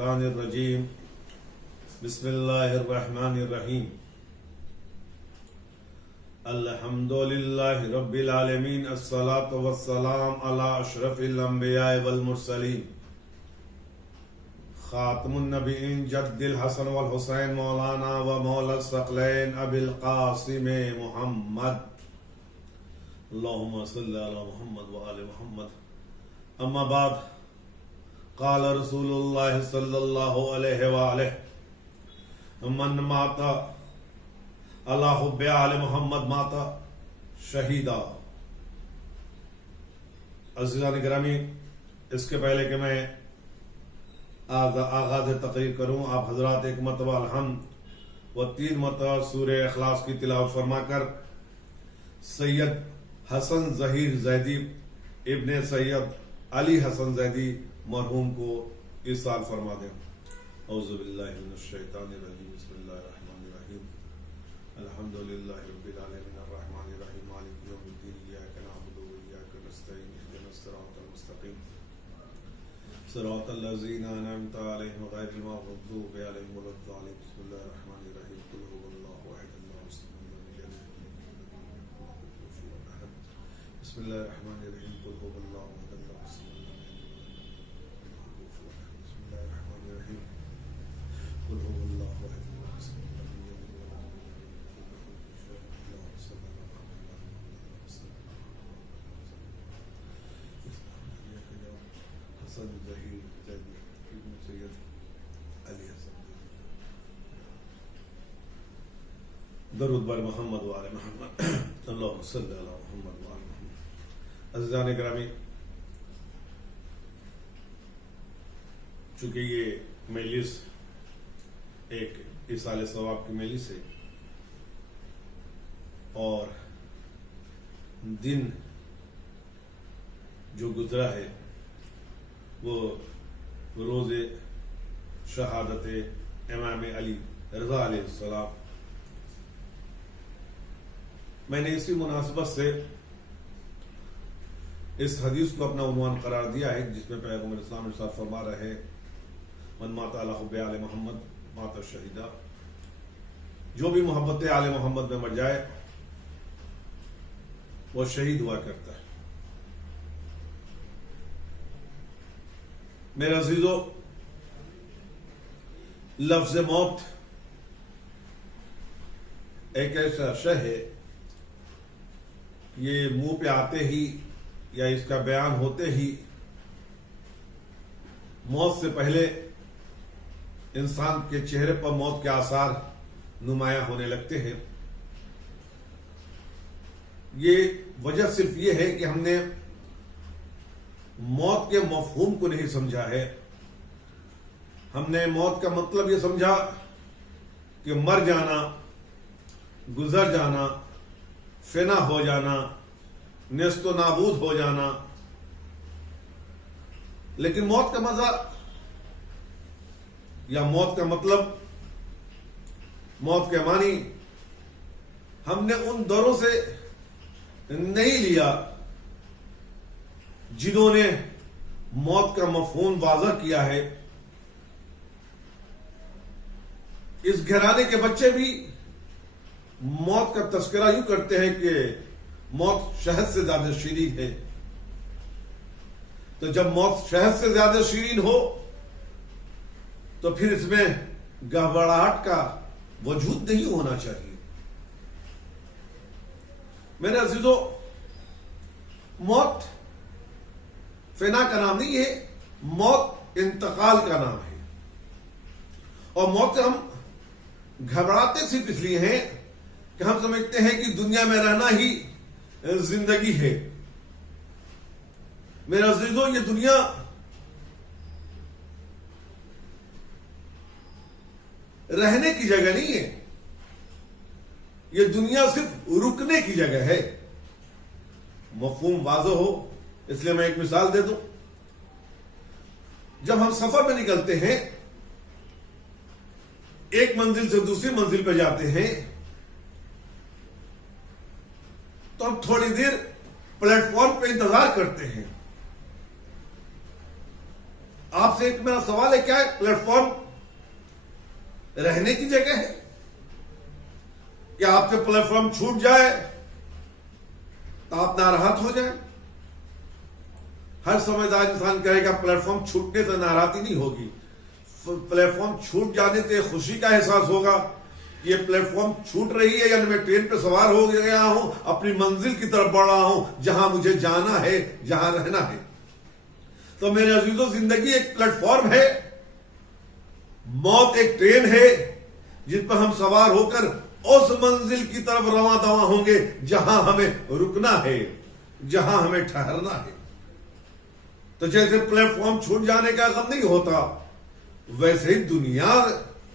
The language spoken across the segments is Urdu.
الشیطان الرجیم بسم اللہ الرحمن الرحیم الحمدللہ رب العالمین الصلاة والسلام علی اشرف الانبیاء والمرسلین خاتم النبیین جد الحسن والحسین مولانا و مولا الثقلین ابی القاسم محمد اللہم صلی علی محمد و آل محمد اما بعد قال رسول اللہ صلی اللہ علیہ وآلہ من ماتا علی حب آل محمد ماتا شہیدہ. عزیزان گرامی، اس کے پہلے کہ میں آغاز تقریر کروں، آپ حضرات ایک مرتبہ الحمد و 3 مرتبہ سورہ اخلاص کی تلاوت فرما کر سید حسن ظہیر زیدی ابن سید علی حسن زیدی مرحوم کو ارسال فرما دیں. اعوذ باللہ من الشیطان الرجیم بسم اللہ الرحمن الرحیم الحمدللہ رب العالمین الرحمن الرحیم مالک یوم الدین ایاک نعبد و ایاک نستعین اهدنا الصراط المستقیم صراط الذین انعمت علیہم غیر المغضوب علیہم ولا الضالین. بسم اللہ الرحمن الرحیم قل هو اللہ احد اللہ الصمد لم یلد ولم یولد بسم اللہ الرحمن الرحیم قل هو اللہ احد اللہ الصمد لم یلد قل هو اللہ احد اللہ الصمد لم یلد ولم یولد حسن ظہیر زیدی ابن سید علی حسن درود بر محمد و آل محمد اللہم صلی علی محمد و آل محمد. عزیزان گرامی، چونکہ یہ مجلس ایک ایصال ثواب کی مجلس ہے اور دن جو گزرا ہے وہ روز شہادت امام علی رضا علیہ السلام، میں نے اسی مناسبت سے اس حدیث کو اپنا عنوان قرار دیا ہے جس میں پیغمبر اسلام ارشاد فرما رہے من مات علی حب آل محمد مات شہیدہ، جو بھی محبت آل محمد میں مر جائے وہ شہید ہوا کرتا ہے. میرے عزیزو، لفظ موت ایک ایسا شے ہے یہ منہ پہ آتے ہی یا اس کا بیان ہوتے ہی موت سے پہلے انسان کے چہرے پر موت کے آثار نمایاں ہونے لگتے ہیں. یہ وجہ صرف یہ ہے کہ ہم نے موت کے مفہوم کو نہیں سمجھا ہے. ہم نے موت کا مطلب یہ سمجھا کہ مر جانا، گزر جانا، فنا ہو جانا، نیست و نابود ہو جانا. لیکن موت کا مزہ یا موت کا مطلب، موت کے معنی ہم نے ان دوروں سے نہیں لیا جنہوں نے موت کا مفہوم واضح کیا ہے. اس گھرانے کے بچے بھی موت کا تذکرہ یوں کرتے ہیں کہ موت شہد سے زیادہ شیرین ہے. تو جب موت شہد سے زیادہ شیرین ہو تو پھر اس میں گڑبڑاہٹ کا وجود نہیں ہونا چاہیے. میرے عزیزو، موت فنا کا نام نہیں ہے، موت انتقال کا نام ہے. اور موت سے ہم گھبراتے صرف اس لیے ہیں کہ ہم سمجھتے ہیں کہ دنیا میں رہنا ہی زندگی ہے. میرے عزیزو، یہ دنیا رہنے کی جگہ نہیں ہے، یہ دنیا صرف رکنے کی جگہ ہے. مفہوم واضح ہو اس لیے میں ایک مثال دے دوں. جب ہم سفر میں نکلتے ہیں، ایک منزل سے دوسری منزل پہ جاتے ہیں، تو ہم تھوڑی دیر پلیٹ فارم پہ انتظار کرتے ہیں. آپ سے ایک میرا سوال ہے، کیا ہے پلیٹ فارم رہنے کی جگہ ہے؟ کیا آپ سے پلیٹ فارم چھوٹ جائے تو آپ ناراحت ہو جائیں؟ ہر سمجھدار انسان کہے گا پلیٹ فارم چھوٹنے سے ناراضی نہیں ہوگی، پلیٹ فارم چھوٹ جانے سے خوشی کا احساس ہوگا. یہ پلیٹ فارم چھوٹ رہی ہے، یعنی میں ٹرین پہ سوار ہو گیا ہوں، اپنی منزل کی طرف بڑھ رہا ہوں جہاں مجھے جانا ہے، جہاں رہنا ہے. تو میرے عزیزوں، زندگی ایک پلیٹ فارم ہے، موت ایک ٹرین ہے جس پر ہم سوار ہو کر اس منزل کی طرف رواں دواں ہوں گے جہاں ہمیں رکنا ہے، جہاں ہمیں ٹھہرنا ہے. تو جیسے پلیٹ فارم چھوٹ جانے کا غم نہیں ہوتا، ویسے ہی دنیا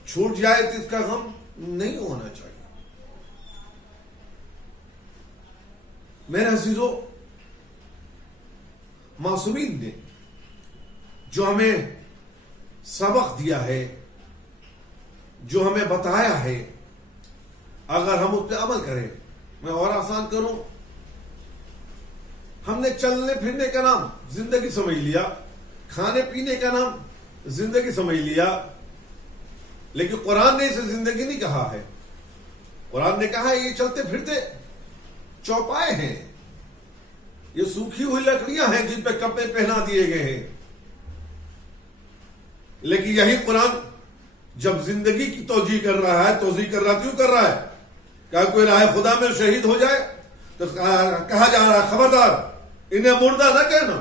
چھوٹ جائے تو اس کا غم نہیں ہونا چاہیے. میرے عزیزوں، معصومین نے جو ہمیں سبق دیا ہے، جو ہمیں بتایا ہے، اگر ہم اس پہ عمل کریں، میں اور آسان کروں، ہم نے چلنے پھرنے کا نام زندگی سمجھ لیا، کھانے پینے کا نام زندگی سمجھ لیا، لیکن قرآن نے اسے زندگی نہیں کہا ہے. قرآن نے کہا ہے یہ چلتے پھرتے چوپائے ہیں، یہ سوکھی ہوئی لکڑیاں ہیں جن پہ کپڑے پہنا دیے گئے ہیں. لیکن یہی قرآن جب زندگی کی توجیہ کر رہا ہے، توضیح کر رہا کیوں کر رہا ہے؟ کہ کوئی راہ خدا میں شہید ہو جائے تو کہا جا رہا ہے خبردار انہیں مردہ نہ کہنا،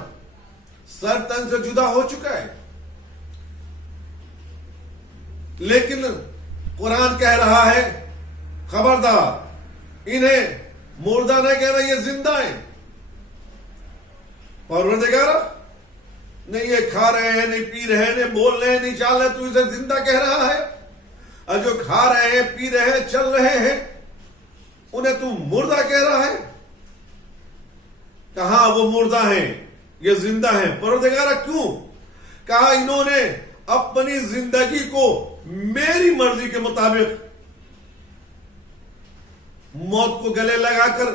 سر تن سے جدا ہو چکا ہے. لیکن قرآن کہہ رہا ہے خبردار انہیں مردہ نہ کہنا، یہ زندہ ہیں. پروردگارا، نہیں یہ کھا رہے ہیں، نہیں پی رہے ہیں، نہیں بول رہے ہیں، نہیں چل رہے، تو اسے زندہ کہہ رہا ہے؟ اور جو کھا رہے ہیں، پی رہے ہیں، چل رہے ہیں، انہیں تو مردہ کہہ رہا ہے؟ کہاں وہ مردہ ہیں، یہ زندہ ہیں. پروردگارا کیوں؟ کہا انہوں نے اپنی زندگی کو میری مرضی کے مطابق موت کو گلے لگا کر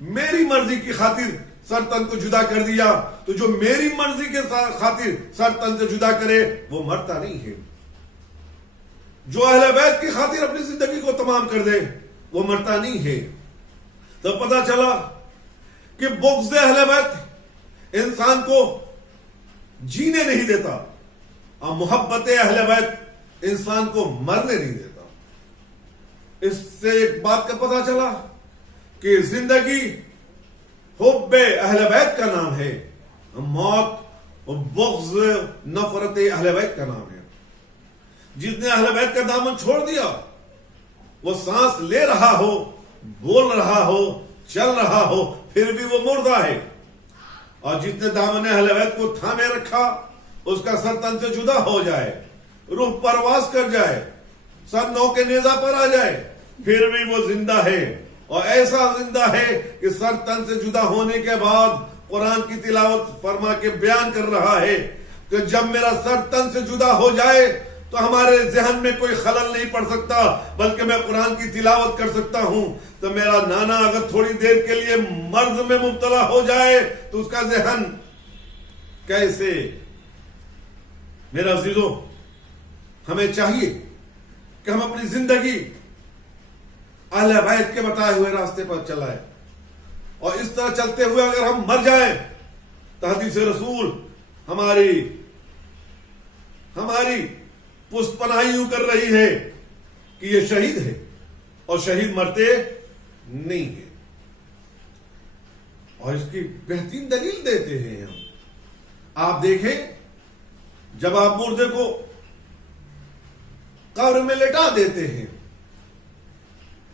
میری مرضی کی خاطر سر تن کو جدا کر دیا. تو جو میری مرضی کے خاطر سر تن سے جدا کرے وہ مرتا نہیں ہے. جو اہل بیت کی خاطر اپنی زندگی کو تمام کر دے وہ مرتا نہیں ہے. تو پتا چلا کہ بغض اہل بیت انسان کو جینے نہیں دیتا، اور محبت اہل بیت انسان کو مرنے نہیں دیتا. اس سے ایک بات کا پتا چلا کہ زندگی حب اہل بیت کا نام ہے، موت بغض نفرت اہل بیت کا نام ہے. جس نے اہل بیت کا دامن چھوڑ دیا وہ سانس لے رہا ہو، بول رہا ہو، چل رہا ہو، پھر بھی وہ مردہ ہے. اور جس نے دامن اہل بیت کو تھامے رکھا، اس کا سر تن سے جدا ہو جائے، روح پرواز کر جائے، سر نو کے نیزہ پر آ جائے، پھر بھی وہ زندہ ہے. اور ایسا زندہ ہے کہ سر تن سے جدا ہونے کے بعد قرآن کی تلاوت فرما کے بیان کر رہا ہے کہ جب میرا سر تن سے جدا ہو جائے تو ہمارے ذہن میں کوئی خلل نہیں پڑ سکتا، بلکہ میں قرآن کی تلاوت کر سکتا ہوں. تو میرا نانا اگر تھوڑی دیر کے لیے مرض میں مبتلا ہو جائے تو اس کا ذہن کیسے؟ میرا عزیزو، ہمیں چاہیے کہ ہم اپنی زندگی اہل بیت کے بتائے ہوئے راستے پر چلائیں، اور اس طرح چلتے ہوئے اگر ہم مر جائیں تو حدیث رسول ہماری پشت پناہی یوں کر رہی ہے کہ یہ شہید ہے، اور شہید مرتے نہیں ہیں. اور اس کی بہترین دلیل دیتے ہیں ہم. آپ دیکھیں، جب آپ مردے کو قبر میں لٹا دیتے ہیں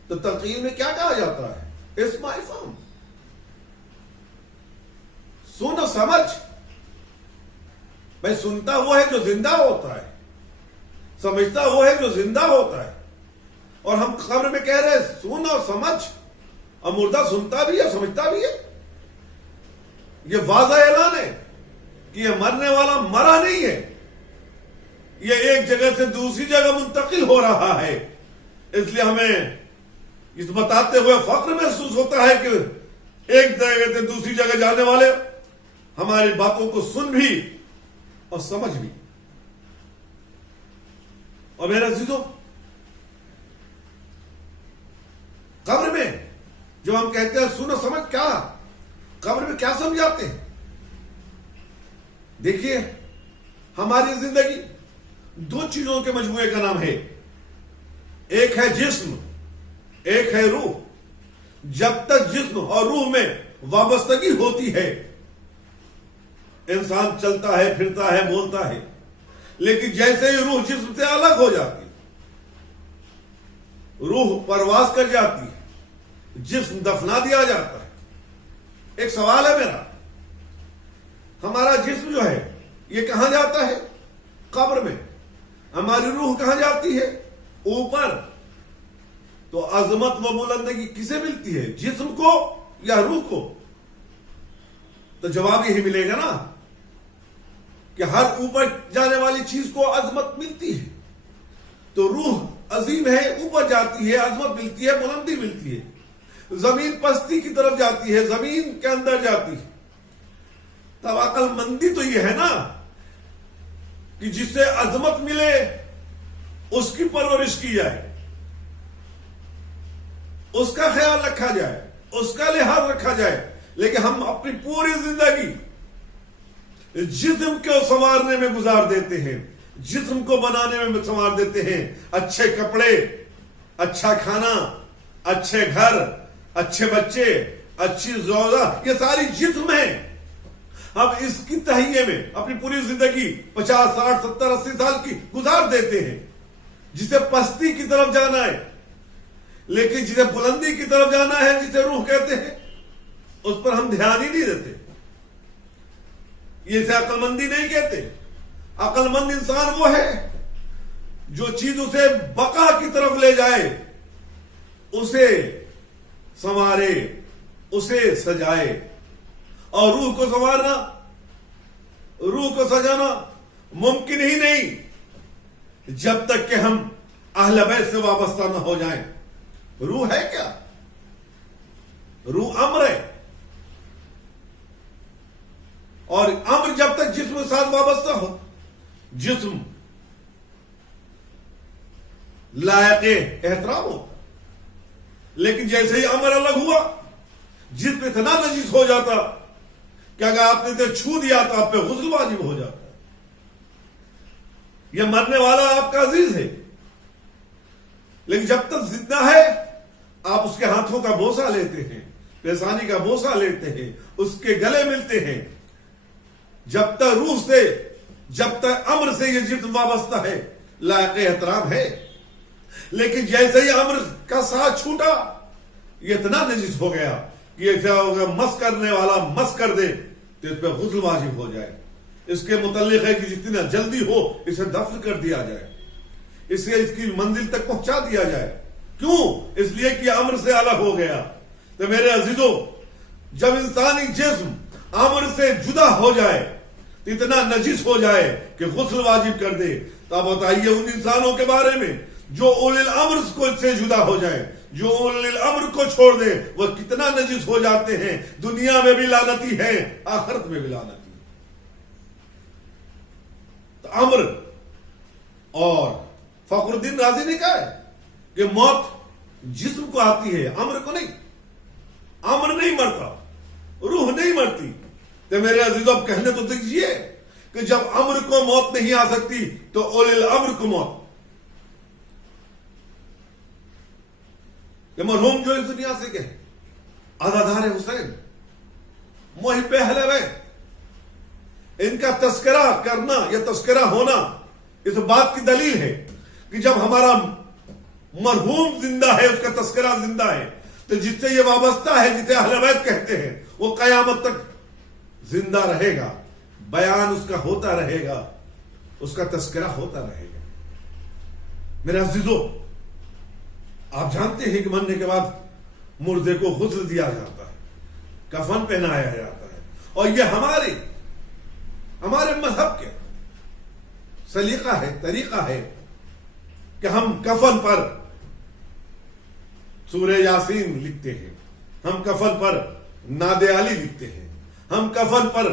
تو تلقین میں کیا کہا جاتا ہے؟ اسمع فہم، سن و سمجھ. بھائی سنتا وہ ہے جو زندہ ہوتا ہے، سمجھتا وہ ہے جو زندہ ہوتا ہے. اور ہم قبر میں کہہ رہے ہیں سن اور سمجھ، اور مردہ سنتا بھی ہے، سمجھتا بھی ہے. یہ واضح اعلان ہے کہ یہ مرنے والا مرا نہیں ہے، یہ ایک جگہ سے دوسری جگہ منتقل ہو رہا ہے. اس لیے ہمیں اس بتاتے ہوئے فخر محسوس ہوتا ہے کہ ایک جگہ سے دوسری جگہ جانے والے ہماری باتوں کو سن بھی اور سمجھ بھی. اور میرے عزیزوں، قبر میں جو ہم کہتے ہیں سنو سمجھ، کیا قبر میں کیا سمجھاتے ہیں؟ دیکھیے، ہماری زندگی دو چیزوں کے مجموعے کا نام ہے. ایک ہے جسم، ایک ہے روح. جب تک جسم اور روح میں وابستگی ہوتی ہے، انسان چلتا ہے، پھرتا ہے، بولتا ہے. لیکن جیسے ہی روح جسم سے الگ ہو جاتی، روح پرواز کر جاتی ہے، جسم دفنا دیا جاتا ہے. ایک سوال ہے میرا، ہمارا جسم جو ہے یہ کہاں جاتا ہے؟ قبر میں. ہماری روح کہاں جاتی ہے؟ اوپر. تو عظمت و بلندگی کسے ملتی ہے، جسم کو یا روح کو؟ تو جواب یہی ملے گا نا کہ ہر اوپر جانے والی چیز کو عظمت ملتی ہے. تو روح عظیم ہے، اوپر جاتی ہے، عظمت ملتی ہے، بلندی ملتی ہے. زمین پستی کی طرف جاتی ہے، زمین کے اندر جاتی ہے. تب عقل مندی تو یہ ہے نا کہ جس سے عظمت ملے اس کی پرورش کی جائے، اس کا خیال رکھا جائے، اس کا لحاظ رکھا جائے. لیکن ہم اپنی پوری زندگی جسم کو سنوارنے میں گزار دیتے ہیں، جسم کو بنانے میں سنوار دیتے ہیں. اچھے کپڑے، اچھا کھانا، اچھے گھر، اچھے بچے، اچھی زوجہ، یہ ساری جسم ہیں. ہم اس کی تہیے میں اپنی پوری زندگی 50، 60، 70، 80 سال کی گزار دیتے ہیں. جسے پستی کی طرف جانا ہے، لیکن جسے بلندی کی طرف جانا ہے، جسے روح کہتے ہیں، اس پر ہم دھیان ہی نہیں دیتے. یہ اسے عقل مندی نہیں کہتے. عقل مند انسان وہ ہے جو چیز اسے بقا کی طرف لے جائے، اسے سنوارے، اسے سجائے. اور روح کو سنوارنا، روح کو سجانا ممکن ہی نہیں جب تک کہ ہم اہل بیت سے وابستہ نہ ہو جائیں. روح ہے کیا؟ روح امر ہے، اور امر جب تک جسم کے ساتھ وابستہ ہو، جسم لائق احترام ہو. لیکن جیسے ہی امر الگ ہوا، جسم اتنا نجس ہو جاتا کہ اگر آپ نے اسے چھو دیا تو آپ پہ غسل واجب ہو جاتا. یہ مرنے والا آپ کا عزیز ہے، لیکن جب تک زندہ ہے آپ اس کے ہاتھوں کا بوسہ لیتے ہیں، پیشانی کا بوسہ لیتے ہیں، اس کے گلے ملتے ہیں. جب تک روح سے، جب تک امر سے یہ جسم وابستہ ہے، لائق احترام ہے. لیکن جیسے ہی امر کا ساتھ چھوٹا، یہ اتنا نجس ہو گیا کہ یہ مس کرنے والا مس کر دے تو اس پہ غسل واجب ہو جائے. اس کے متعلق ہے کہ جتنا جلدی ہو اسے دفن کر دیا جائے، اسے اس کی منزل تک پہنچا دیا جائے. کیوں؟ اس لیے کہ امر سے الگ ہو گیا. تو میرے عزیزوں، جب انسانی جسم امر سے جدا ہو جائے، اتنا نجس ہو جائے کہ غسل واجب کر دے، تو اب بتائیے ان انسانوں کے بارے میں جو اولی الامر کو سے جدا ہو جائے، جو اولی الامر کو چھوڑ دے، وہ کتنا نجس ہو جاتے ہیں. دنیا میں بھی لعنتی ہے، آخرت میں بھی لعنتی ہے. تو امر، اور فخر الدین رازی نے کہا ہے کہ موت جسم کو آتی ہے، امر کو نہیں. امر نہیں مرتا، روح نہیں مرتی. تو میرے عزیزوں، اب کہنے تو دیجیے کہ جب امر کو موت نہیں آ سکتی تو اولی الامر کو موت. کہ مرحوم جو اس دنیا سے گئے، عزادار حسین، محب اہل بیت، ان کا تذکرہ کرنا یا تذکرہ ہونا اس بات کی دلیل ہے کہ جب ہمارا مرحوم زندہ ہے، اس کا تذکرہ زندہ ہے، تو جس سے یہ وابستہ ہے، جسے اہل بیت کہتے ہیں، وہ قیامت تک زندہ رہے گا. بیان اس کا ہوتا رہے گا، اس کا تذکرہ ہوتا رہے گا. میرے عزیزوں، آپ جانتے ہیں کہ مرنے کے بعد مردے کو غسل دیا جاتا ہے، کفن پہنایا جاتا ہے. اور یہ ہمارے مذہب کے سلیقہ ہے، طریقہ ہے کہ ہم کفن پر سورہ یاسین لکھتے ہیں، ہم کفن پر نعت علی لکھتے ہیں، ہم کفن پر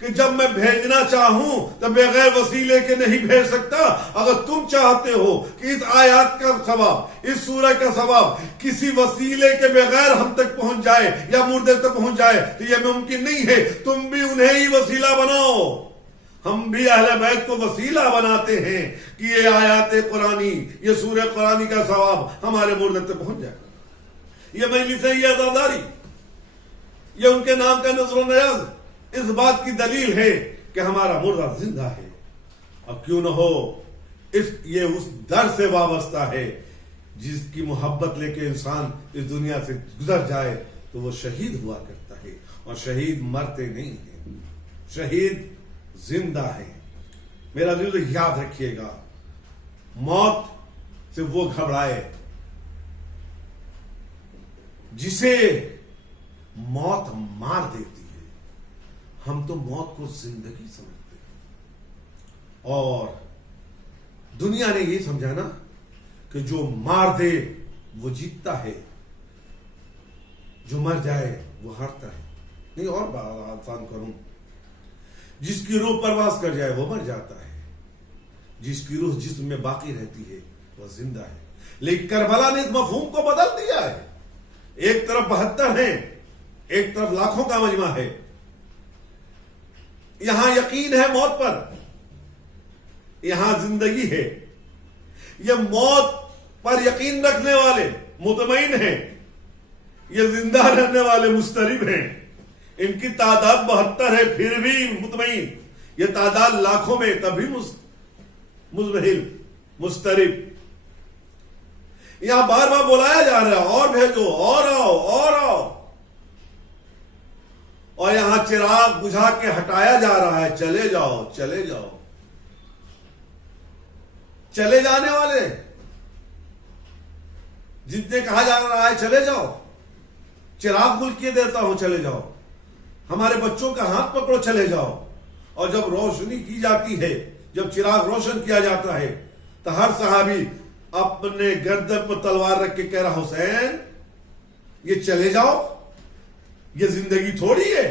کہ جب میں بھیجنا چاہوں تو بغیر وسیلے کے نہیں بھیج سکتا. اگر تم چاہتے ہو کہ اس آیات کا ثواب، اس سورہ کا ثواب کسی وسیلے کے بغیر ہم تک پہنچ جائے یا مردے تک پہنچ جائے تو یہ ممکن نہیں ہے. تم بھی انہیں ہی وسیلہ بناؤ. ہم بھی اہل بیت کو وسیلہ بناتے ہیں کہ یہ آیات قرآنی، یہ سورہ قرآنی کا ثواب ہمارے مردے تک پہنچ جائے. یہ مجلس ہے، یہ عزاداری، یہ ان کے نام کا نذر و نیاز اس بات کی دلیل ہے کہ ہمارا مردہ زندہ ہے. اب کیوں نہ ہو یہ اس در سے وابستہ ہے جس کی محبت لے کے انسان اس دنیا سے گزر جائے تو وہ شہید ہوا کرتا ہے. اور شہید مرتے نہیں ہیں، شہید زندہ ہے. میرا دل یاد رکھیے گا، موت سے وہ گھبرائے جسے موت مار دیتی ہے. ہم تو موت کو زندگی سمجھتے ہیں، اور دنیا نے یہ سمجھا نا کہ جو مار دے وہ جیتتا ہے، جو مر جائے وہ ہارتا ہے. نہیں، اور بات آسان کروں، جس کی روح پرواز کر جائے وہ مر جاتا ہے، جس کی روح جسم میں باقی رہتی ہے وہ زندہ ہے. لیکن کربلا نے اس مفہوم کو بدل دیا ہے. ایک طرف 72 ہیں، ایک طرف لاکھوں کا مجمع ہے. یہاں یقین ہے موت پر، یہاں زندگی ہے. یہ موت پر یقین رکھنے والے مطمئن ہیں، یہ زندہ رہنے والے مضطرب ہیں. ان کی تعداد 72 ہے پھر بھی مطمئن، یہ تعداد لاکھوں میں تب بھی مزمحل مضطرب. یہاں بار بار بلایا جا رہا ہے، اور بھیجو، اور آؤ، اور آؤ. اور یہاں چراغ بجھا کے ہٹایا جا رہا ہے، چلے جاؤ، چلے جاؤ. چلے جانے والے جتنے کہا جا رہا ہے چلے جاؤ، چراغ گل کیے دیتا ہوں، چلے جاؤ. ہمارے بچوں کا ہاتھ پکڑو، چلے جاؤ. اور جب روشنی کی جاتی ہے، جب چراغ روشن کیا جاتا ہے تو ہر صحابی اپنے گردن پر تلوار رکھ کے کہہ رہا، حسین یہ چلے جاؤ، یہ زندگی تھوڑی ہے.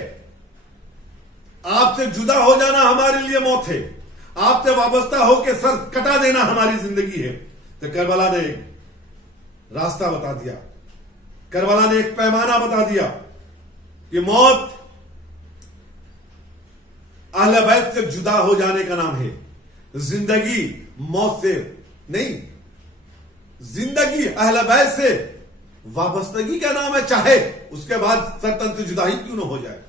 آپ سے جدا ہو جانا ہمارے لیے موت ہے، آپ سے وابستہ ہو کے سر کٹا دینا ہماری زندگی ہے. تو کربلا نے ایک راستہ بتا دیا، کربلا نے ایک پیمانہ بتا دیا کہ موت اہل بیت سے جدا ہو جانے کا نام ہے، زندگی موت سے نہیں. زندگی اہل بیت سے وابستگی کا نام ہے، چاہے اس کے بعد سرتن سے جدا ہی کیوں نہ ہو جائے.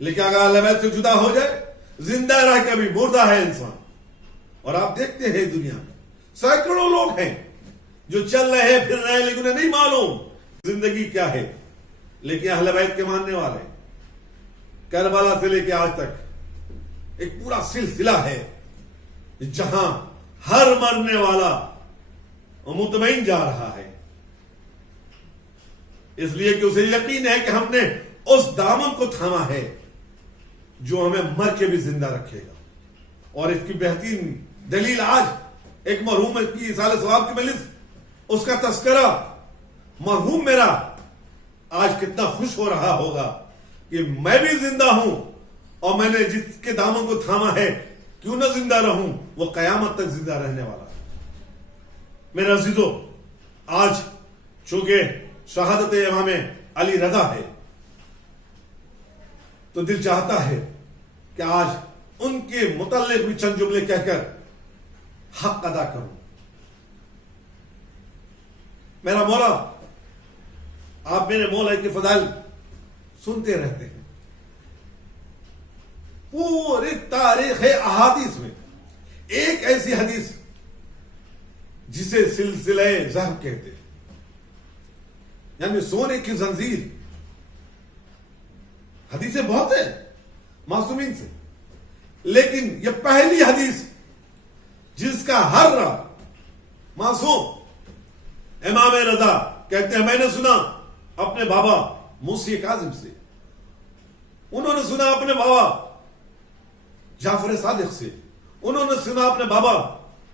لیکن اگر اہل بیت سے جدا ہو جائے، زندہ رہ کے بھی مردہ ہے انسان. اور آپ دیکھتے ہیں دنیا میں سینکڑوں لوگ ہیں جو چل رہے ہیں، پھر رہے ہیں، لیکن انہیں نہیں معلوم زندگی کیا ہے. لیکن اہل بیت کے ماننے والے کربلا سے لے کے آج تک ایک پورا سلسلہ ہے جہاں ہر مرنے والا مطمئن جا رہا ہے، اس لیے کہ اسے یقین ہے کہ ہم نے اس دامن کو تھاما ہے جو ہمیں مر کے بھی زندہ رکھے گا. اور اس کی بہترین دلیل آج ایک مرحوم کی ایصال ثواب کی مجلس، اس کا تذکرہ. مرحوم میرا آج کتنا خوش ہو رہا ہوگا کہ میں بھی زندہ ہوں، اور میں نے جس کے دامن کو تھاما ہے کیوں نہ زندہ رہوں، وہ قیامت تک زندہ رہنے والا ہے. میرے عزیزو، آج چونکہ شہادت امام علی رضا ہے تو دل چاہتا ہے کہ آج ان کے متعلق بھی چند جملے کہہ کر حق ادا کروں. میرا مولا، آپ میرے مولا کے فضائل سنتے رہتے ہیں. پوری تاریخ احادیث میں ایک ایسی حدیث جسے سلسلہ ذہب کہتے ہیں، یعنی سونے کی زنجیر. حدیثیں بہت ہیں معصومین سے، لیکن یہ پہلی حدیث جس کا ہر معصوم امام رضا کہتے ہیں، میں نے سنا اپنے بابا موسی کاظم سے، انہوں نے سنا اپنے بابا جعفر صادق سے، انہوں نے سنا اپنے بابا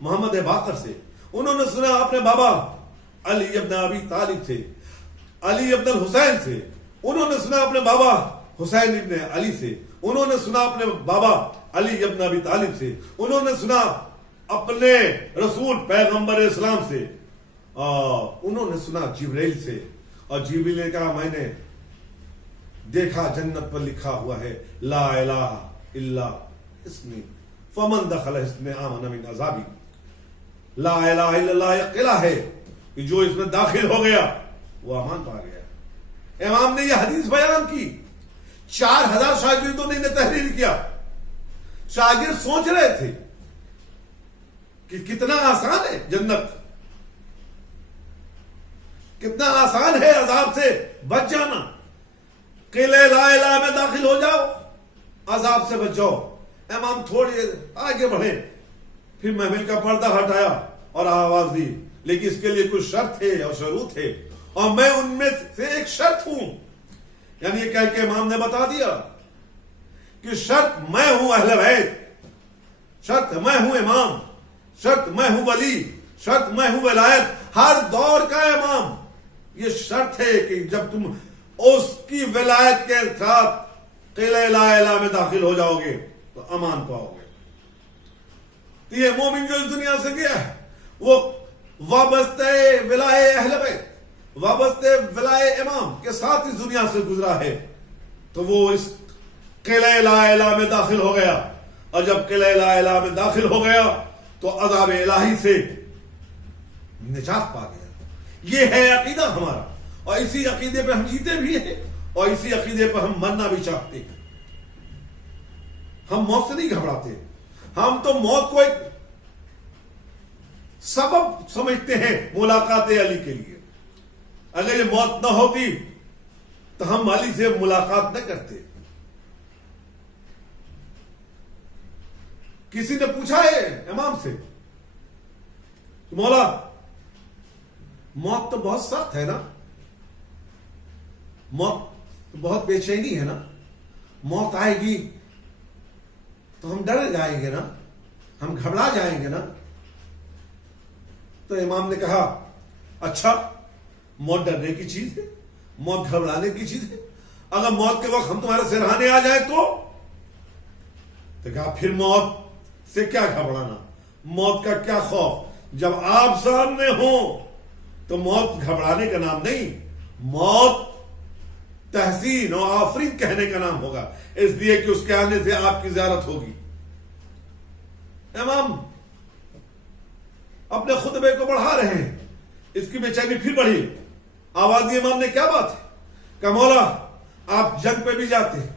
محمد باقر سے، انہوں نے سنا اپنے بابا علی ابن ابی طالب سے، علی ابن الحسین سے، انہوں نے سنا اپنے بابا حسین ابن علی سے، انہوں نے سنا اپنے بابا علی ابن ابی طالب سے، انہوں نے سنا اپنے رسول پیغمبر اسلام سے، انہوں نے سنا جبرائیل سے، اور جبرائیل نے کہا میں نے دیکھا جنت پر لکھا ہوا ہے لا الہ الا اسمی فمن دخل اسم آمن من عذابی، لا الہ الا اللہ ایک قلعہ ہے کہ جو اس میں داخل ہو گیا وہ امان پا گیا۔ امام نے یہ حدیث بیان کی، 4000 شاگردوں نے انہیں تحریر کیا۔ شاگرد سوچ رہے تھے کہ کتنا آسان ہے جنت، کتنا آسان ہے عذاب سے بچ جانا، قلعہ لا الہ میں داخل ہو جاؤ عذاب سے بچ جاؤ۔ امام تھوڑے آگے بڑھے، پھر محمل کا پردہ ہٹایا اور آواز دی، لیکن اس کے لیے کچھ شرط ہے اور شروط ہے، اور میں ان میں سے ایک شرط ہوں۔ یعنی یہ کہہ کے امام نے بتا دیا کہ شرط میں ہوں اہل بیت، شرط میں ہوں امام، شرط میں ہوں ولی، شرط میں ہوں ولایت، ہر دور کا امام۔ یہ شرط ہے کہ جب تم اس کی ولایت کے ساتھ قلعہ لا الہ میں داخل ہو جاؤ گے تو امان پاؤ گے۔ تو یہ مومن جو اس دنیا سے گیا ہے وہ وابستہ ولائے اہل بیت، وابستہ ولائے امام کے ساتھ اس دنیا سے گزرا ہے، تو وہ اس قلعہ لا الہ میں داخل ہو گیا، اور جب قلعہ لا الہ میں داخل ہو گیا تو عذاب الہی سے نجات پا گیا۔ یہ ہے عقیدہ ہمارا، اور اسی عقیدے پہ ہم جیتے بھی ہیں، اور اسی عقیدے پہ ہم مرنا بھی چاہتے ہیں۔ ہم موت سے نہیں گھبراتے، ہم تو موت کو ایک سبب سمجھتے ہیں ملاقات علی کے لیے۔ اگر یہ موت نہ ہوتی تو ہم علی سے ملاقات نہ کرتے۔ کسی نے پوچھا ہے امام سے، مولا موت تو بہت سخت ہے نا، موت بہت بے چینی ہے نا، موت آئے گی تو ہم ڈر جائیں گے نا، ہم گھبرا جائیں گے نا۔ تو امام نے کہا اچھا، موت ڈرنے کی چیز ہے، موت گھبرانے کی چیز ہے، اگر موت کے وقت ہم تمہارے سرہانے آ جائیں تو کہا پھر موت سے کیا گھبرانا، موت کا کیا خوف، جب آپ سامنے ہوں تو موت گھبرانے کا نام نہیں، موت تحسین اور آفرین کہنے کا نام ہوگا، اس لیے کہ اس کے آنے سے آپ کی زیارت ہوگی۔ امام اپنے خطبے کو بڑھا رہے ہیں، اس کی بے چینی پھر بڑھی، آواز دی امام نے کیا بات ہے؟ کہ مولا آپ جنگ پہ بھی جاتے ہیں،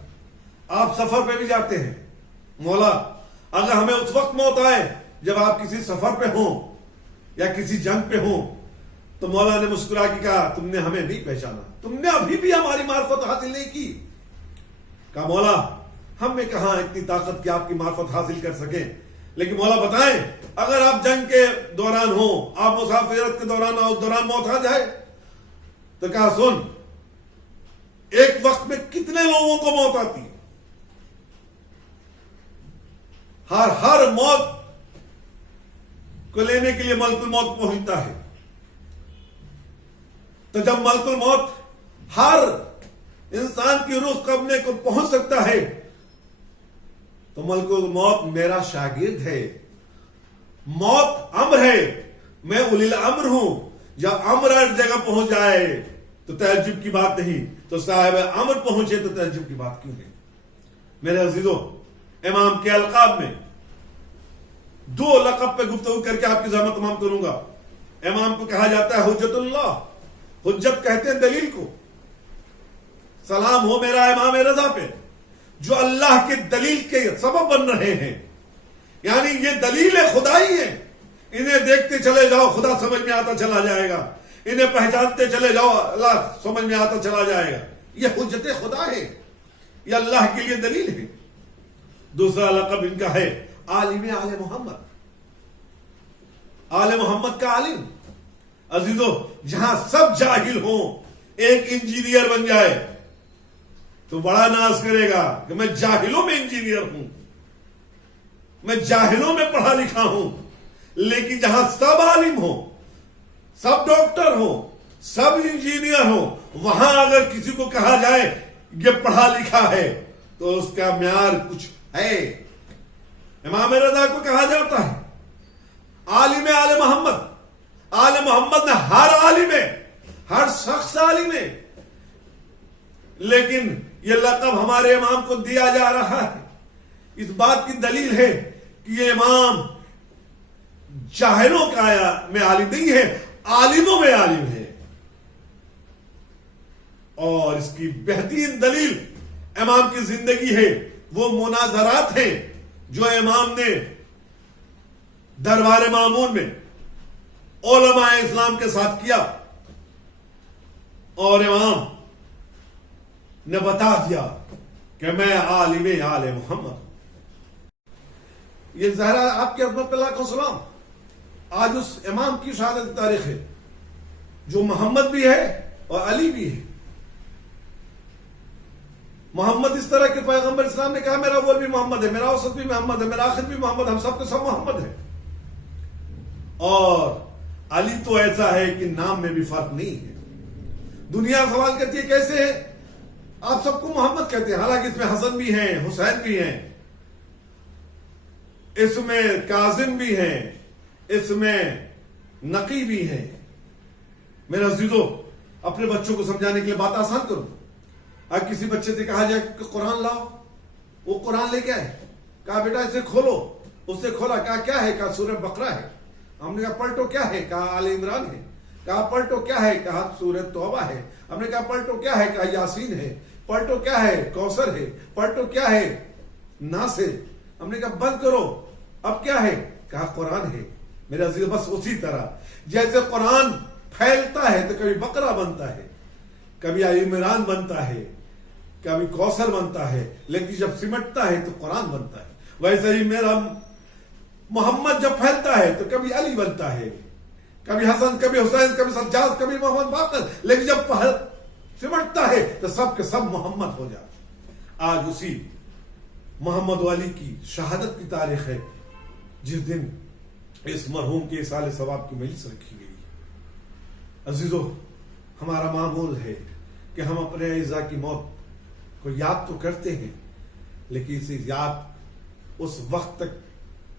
آپ سفر پہ بھی جاتے ہیں، مولا اگر ہمیں اس وقت موت آئے جب آپ کسی سفر پہ ہوں یا کسی جنگ پہ ہوں، تو مولا نے مسکرا کے کہا تم نے ہمیں نہیں پہچانا، تم نے ابھی بھی ہماری معرفت حاصل نہیں کی۔ کہا مولا ہم میں کہاں اتنی طاقت کہ آپ کی معرفت حاصل کر سکیں، لیکن مولا بتائیں اگر آپ جنگ کے دوران ہوں، آپ مسافرت کے دوران اس دوران موت آ جائے، تو کہا سن، ایک وقت میں کتنے لوگوں کو موت آتی ہے، ہر موت کو لینے کے لیے ملک الموت پہنچتا ہے، تو جب ملک الموت ہر انسان کی روح قبضے کو پہنچ سکتا ہے تو ملک الموت میرا شاگرد ہے، موت امر ہے، میں اولی الامر ہوں، جب امر ہر جگہ پہنچ جائے تو تعجب کی بات نہیں، تو صاحب امر پہنچے تو تعجب کی بات کیوں ہے؟ میرے عزیزوں، امام کے القاب میں 2 لقب پہ گفتگو کر کے آپ کی زحمت تمام کروں گا۔ امام کو کہا جاتا ہے حجت اللہ، حجت کہتے ہیں دلیل کو۔ سلام ہو میرا امام رضا پہ جو اللہ کے دلیل کے سبب بن رہے ہیں، یعنی یہ دلیل خدائی ہے، انہیں دیکھتے چلے جاؤ خدا سمجھ میں آتا چلا جائے گا، انہیں پہچانتے چلے جاؤ اللہ سمجھ میں آتا چلا جائے گا، یہ حجت خدا ہے، یہ اللہ کے لیے دلیل ہے۔ دوسرا لقب ان کا ہے عالم آل محمد، آل محمد کا عالم۔ عزیزو، جہاں سب جاہل ہوں، ایک انجینئر بن جائے تو بڑا ناز کرے گا کہ میں جاہلوں میں انجینئر ہوں، میں جاہلوں میں پڑھا لکھا ہوں، لیکن جہاں سب عالم ہوں، سب ڈاکٹر ہوں، سب انجینئر ہوں، وہاں اگر کسی کو کہا جائے یہ پڑھا لکھا ہے تو اس کا معیار کچھ ہے. امام رضا کو کہا جاتا ہے عالم آل محمد. آل محمد میں ہر عالم ہے، ہر شخص عالم ہے، لیکن یہ لقب ہمارے امام کو دیا جا رہا ہے. اس بات کی دلیل ہے کہ یہ امام جاہلوں کا میں عالم نہیں ہے، عالموں میں عالم ہے. اور اس کی بہترین دلیل امام کی زندگی ہے، وہ مناظرات ہیں جو امام نے دربار مامون میں علماء اسلام کے ساتھ کیا، اور امام نے بتا دیا کہ میں عالم آل محمد ہوں. یہ ظاہرہ آپ کی عظمت پہ لاکھوں سلام. آج اس امام کی شہادت تاریخ ہے جو محمد بھی ہے اور علی بھی ہے. محمد اس طرح کے پیغمبر اسلام نے کہا میرا اول بھی محمد ہے، میرا اوسط بھی محمد ہے، میرا آخر بھی محمد، ہم سب کے سب محمد ہیں. اور علی تو ایسا ہے کہ نام میں بھی فرق نہیں ہے. دنیا سوال کرتی ہے کیسے ہے آپ سب کو محمد کہتے ہیں، حالانکہ اس میں حسن بھی ہیں، حسین بھی ہیں، اس میں کاظم بھی ہیں، اس میں نقی بھی ہیں. میرے عزیزو، اپنے بچوں کو سمجھانے کے لیے بات آسان کرو. اگر کسی بچے سے کہا جائے کہ قرآن لاؤ، وہ قرآن لے کے آئے، کہا بیٹا اسے کھولو، اس سے کھولا، کہا کیا ہے، کہا سورہ بقرہ ہے. ہم نے کہا پلٹو کیا ہے، کہا آل عمران ہے. کہا پلٹو کیا ہے، کہا سورہ توبہ ہے. ہم نے کہا پلٹو کیا ہے، کہا یاسین ہے. پلٹو کیا ہے، کوثر ہے. پلٹو کیا ہے، ناس ہے. ہم نے کہا بند کرو، اب کیا ہے، کہا قرآن ہے. میرے عزیز، بس اسی طرح جیسے قرآن پھیلتا ہے تو کبھی بقرہ بنتا ہے، کبھی آل عمران بنتا ہے، کبھی کوثر بنتا ہے، لیکن جب سمٹتا ہے تو قرآن بنتا ہے. ویسے ہی میرا محمد جب پھیلتا ہے تو کبھی علی بنتا ہے، کبھی حسن، کبھی حسین، کبھی سجاد، کبھی محمد باقر، لیکن جب سمٹتا ہے تو سب کے سب محمد ہو جاتے. آج اسی محمد علی کی شہادت کی تاریخ ہے جس دن اس مرحوم کے ایصال ثواب کی مجلس رکھی گئی. عزیزو، ہمارا معمول ہے کہ ہم اپنے اعزاء کی موت کو یاد تو کرتے ہیں، لیکن اس یاد اس وقت تک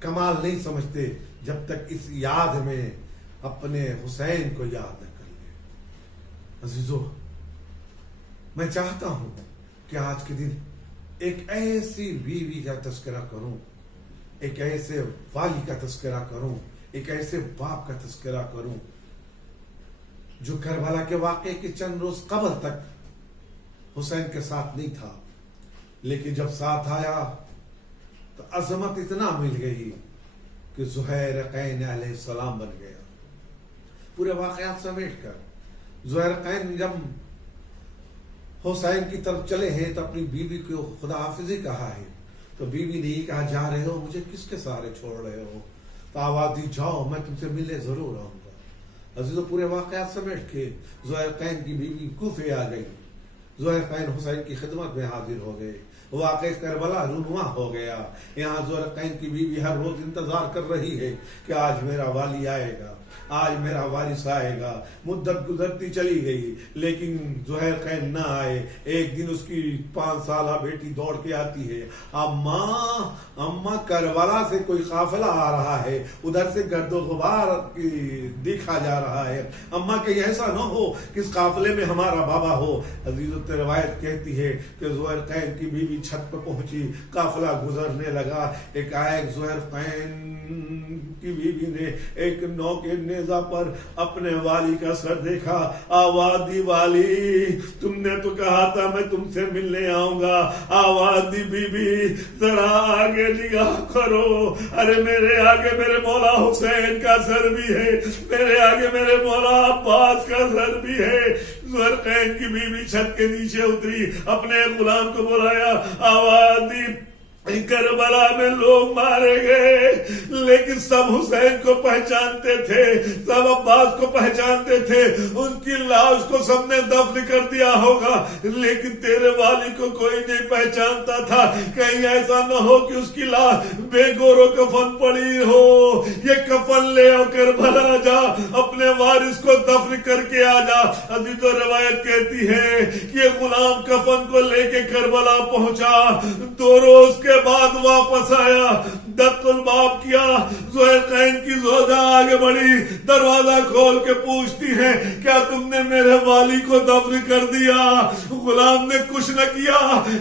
کمال نہیں سمجھتے جب تک اس یاد میں اپنے حسین کو یاد نہ کر لیں. عزیزو، میں چاہتا ہوں کہ آج کے دن ایک ایسی بیوی کا تذکرہ کروں، ایک ایسے والی کا تذکرہ کروں، ایک ایسے باپ کا تذکرہ کروں جو کربلا کے واقعے کے چند روز قبل تک حسین کے ساتھ نہیں تھا، لیکن جب ساتھ آیا تو عظمت اتنا مل گئی کہ ذوالقرنین علیہ السلام بن گیا. پورے واقعات سمیٹ کر ذوالقرنین جب حسین کی طرف چلے ہیں تو اپنی بیوی کو خدا حافظی کہا ہے، تو بیوی نے یہ کہا جا رہے ہو، مجھے کس کے سہارے چھوڑ رہے ہو، تو آواز دی جاؤ، میں تم سے ملنے ضرور آؤں گا. عزیزو، پورے واقعات سمیٹ کے ذوالقرنین کی بیوی کوفے آ گئی. ذوالقرنین حسین کی خدمت میں حاضر ہو گئے. واقعہ کربلا رونما ہو گیا. یہاں ذوالقرنین کی بیوی ہر روز انتظار کر رہی ہے کہ آج میرا والی آئے گا، آج میرا وارث آئے گا. مدت گزرتی چلی گئی لیکن ذوالقرنین نہ آئے. ایک دن اس کی 5 سالہ بیٹی دوڑ کے آتی ہے، اماں کربلا سے کوئی قافلہ آ رہا ہے، ادھر سے گرد و غبار دیکھا جا رہا ہے، اماں کہیں ایسا نہ ہو کہ اس قافلے میں ہمارا بابا ہو. عزیزو، روایت کہتی ہے کہ ذوالقرنین کی بیوی چھت پہ پہنچی، قافلہ گزرنے لگا. ایک ذوالقرنین کی بیوی نے ایک نو کے نیزہ پر اپنے والی کا سر دیکھا. آواز دی، والی تم نے تو کہا تھا میں تم سے ملنے آؤں گا. آواز دی، بی بی ذرا آگے نگاہ کرو، ارے میرے آگے میرے مولا حسین کا سر بھی ہے، میرے آگے میرے مولا عباس کا سر بھی ہے. ذوالقرنین کی بیوی چھت کے نیچے اتری، اپنے غلام کو بلایا، آواز دی، کربلا میں لوگ مارے گئے، لیکن سب حسین کو پہچانتے تھے، سب عباس کو پہچانتے تھے، ان کی لاش کو سب نے دفن کر دیا ہوگا، لیکن تیرے والی کو کوئی نہیں پہچانتا تھا۔ کہیں ایسا نہ ہو کہ اس کی لاش بے گور و کفن پڑی ہو۔ یہ کفن لے آ، کربلا جا، اپنے وارث کو دفن کر کے آ جا۔ ابھی تو روایت کہتی ہے کہ یہ غلام کفن کو لے کے کربلا پہنچا، 2 روز کے بعد واپس آیا، دق الباب کیا، زہیر قین کی زوجہ آگے بڑھی، دروازہ کھول کے پوچھتی ہے کیا تم نے میرے والی کو دفن کر دیا؟ غلام نے کچھ نہ کیا،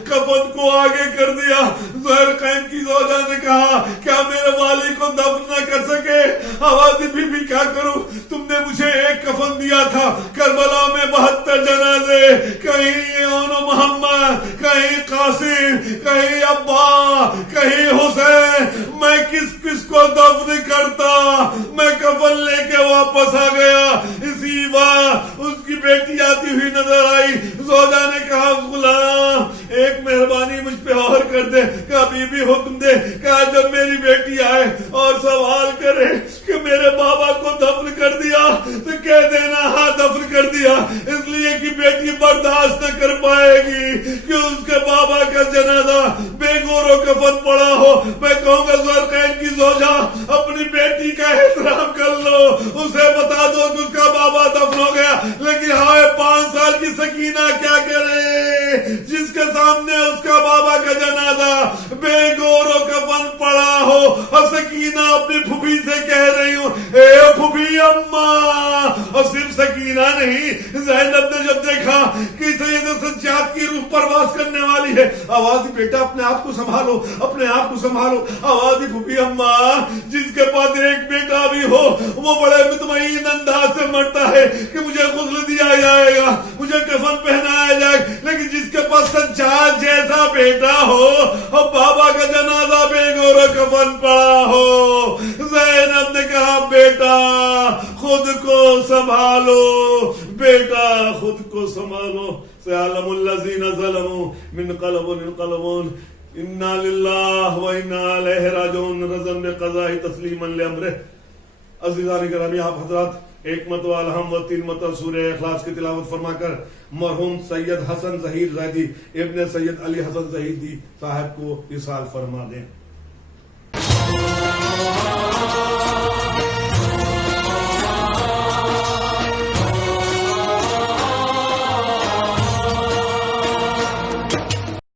کفن کو آگے کر دیا۔ زہیر قین کی زوجہ نے کہا کیا میرے والی کو دفن نہ کر سکے؟ آوازی بی بی کیا کروں، تم نے مجھے ایک کفن دیا تھا، کربلا میں 72 جنازے، کہیں اونو محمد، کہیں قاسم، کہیں عباس، کہیں حسین، میں کس کس کو دفن کرتا؟ میں کفن لے کے واپس آ گیا۔ اسی بار اس کی بیٹی آتی ہوئی نظر آئی، زوجہ نے کہا غلام ایک مہربانی مجھ پہ اور کر دے۔ کہا بی بی حکم دے۔ کہا جب میری بیٹی آئے اور سوال کرے کہ میرے بابا کو دفن کر دیا تو کہہ دینا ہاں دفن کر دیا، اس لیے کہ بیٹی برداشت نہ کر پائے گی کہ اس کے بابا کا جنازہ بے گور و کفن پڑا ہو۔ میں کہوں گا زہیر قین کی زوجہ اپنی بیٹی کا احترام کر لو، اسے بتا دو کہ اس کا بابا دفن ہو گیا، لیکن ہائے 5 سال کی سکینہ کیا کرے جس کے سامنے اس کا بابا کا جنازہ بے گور و کفن پڑا ہو۔ اور سکینہ اپنی پھوپھی سے کہہ رہی ہوں اے پھوپھی اماں، اور صرف سکینہ نہیں، زینب نے جب دیکھا کہ سید سجاد کی روح پرواز کرنے والی ہے، آوازی بیٹا اپنے آپ کو سنبھالو، اپنے آپ کو سنبھالو۔ آوازی پھوپھی اماں جس کے پاس ایک بیٹا بھی ہو وہ بڑے مطمئن انداز سے مرتا ہے کہ مجھے غسل دیا جائے گا، مجھے کفن پہنایا جائے گا، لیکن جس کے پاس سجاد جیسا بیٹا ہو اور بابا کا جنازہ بے گور و کفن پڑا ہو۔ زینب نے کہا بیٹا خود کو سنبھالو، بیٹا خود کو سنبھالو، سيعلم الذين ظلموا منقلبون انا للہ و انا الیہ راجعون، رضا بقضاء تسلیما لامرہ۔ عزیزان گرامی، آپ حضرات ایک مرتبہ الحم و 3 مرتبہ سورہ اخلاص کی تلاوت فرما کر مرحوم سید حسن ظہیر زیدی ابن سید علی حسن زہیدی صاحب کو اصال فرما دیں۔